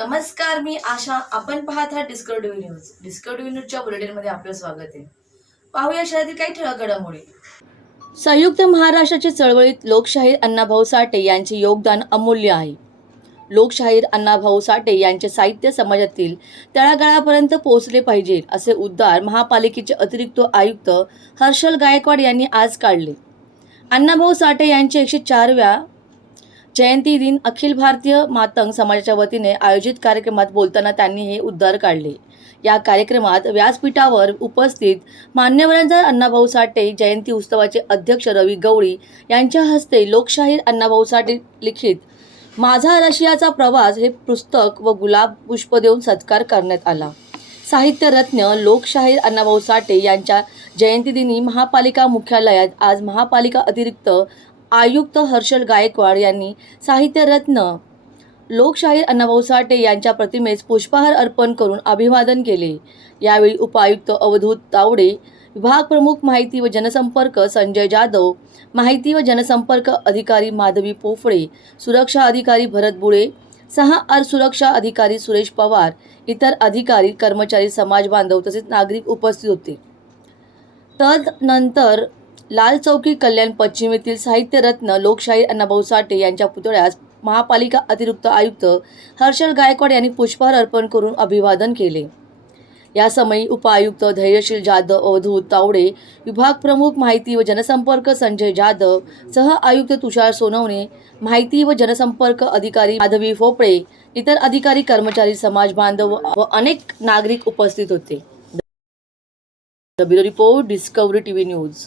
नमस्कार मी आशा. आपण पाहत आहात डिस्कवरी न्यूज डिस्कवरी न्यूजच्या बुलेटिनमध्ये आपलं स्वागत आहे. पाहूया शहरातील काही ठळक घडामोडी. संयुक्त महाराष्ट्राच्या चळवळीत लोकशाहीर अण्णाभाऊ साठे यांचे योगदान अमूल्य आहे. लोकशाहीर अण्णाभाऊ साठे यांचे साहित्य समाजातील तळागाळापर्यंत पोहोचले पाहिजे असे उद्गार महापालिकेचे अतिरिक्त आयुक्त हर्षल गायकवाड यांनी आज काढले. अण्णाभाऊ साठे यांचे एकशे चारव्या जयंती दिन अखिल भारतीय मातंग समाजाच्या वतीने आयोजित कार्यक्रमात बोलताना त्यांनी हे उद्गार काढले. या कार्यक्रमात व्यासपीठावर उपस्थित मान्यवरांचा अण्णाभाऊ साठे जयंती उत्सवाचे अध्यक्ष रवी गवळी यांच्या हस्ते लोकशाहीर अण्णाभाऊ साठे लिखित माझा रशियाचा प्रवास हे पुस्तक व गुलाब पुष्प देऊन सत्कार करण्यात आला. साहित्यरत्न लोकशाहीर अण्णाभाऊ साठे यांच्या जयंतीदिनी महापालिका मुख्यालयात आज महापालिका अतिरिक्त आयुक्त हर्षल गायकवाड यांनी साहित्यरत्न लोकशाहीर अण्णाभाऊ साठे यांच्या प्रतिमेस पुष्पहार अर्पण करून अभिवादन केले. यावेळी उपायुक्त अवधूत तावडे विभाग प्रमुख माहिती व जनसंपर्क संजय जाधव माहिती व जनसंपर्क अधिकारी माधवी पोफळे सुरक्षा अधिकारी भरत बुळे सहा आर सुरक्षा अधिकारी सुरेश पवार इतर अधिकारी कर्मचारी समाज बांधव तसेच नागरिक उपस्थित होते. तदनंतर लाल चौकी कल्याण पश्चिम येथील साहित्यरत्न लोकशाही अण्णाभाऊ साठे यांच्या पुतळ्यास महापालिका अतिरिक्त आयुक्त हर्षल गायकवाड यांनी पुष्पहार अर्पण करून अभिवादन केले. यासमयी उपायुक्त धैर्यशील जाधव अवधूत तावडे विभाग प्रमुख माहिती व जनसंपर्क संजय जाधव सह आयुक्त तुषार सोनवणे माहिती व जनसंपर्क अधिकारी माधवी फोपळे इतर अधिकारी कर्मचारी समाज बांधव व अनेक नागरिक उपस्थित होते. The bureau report Discovery TV news.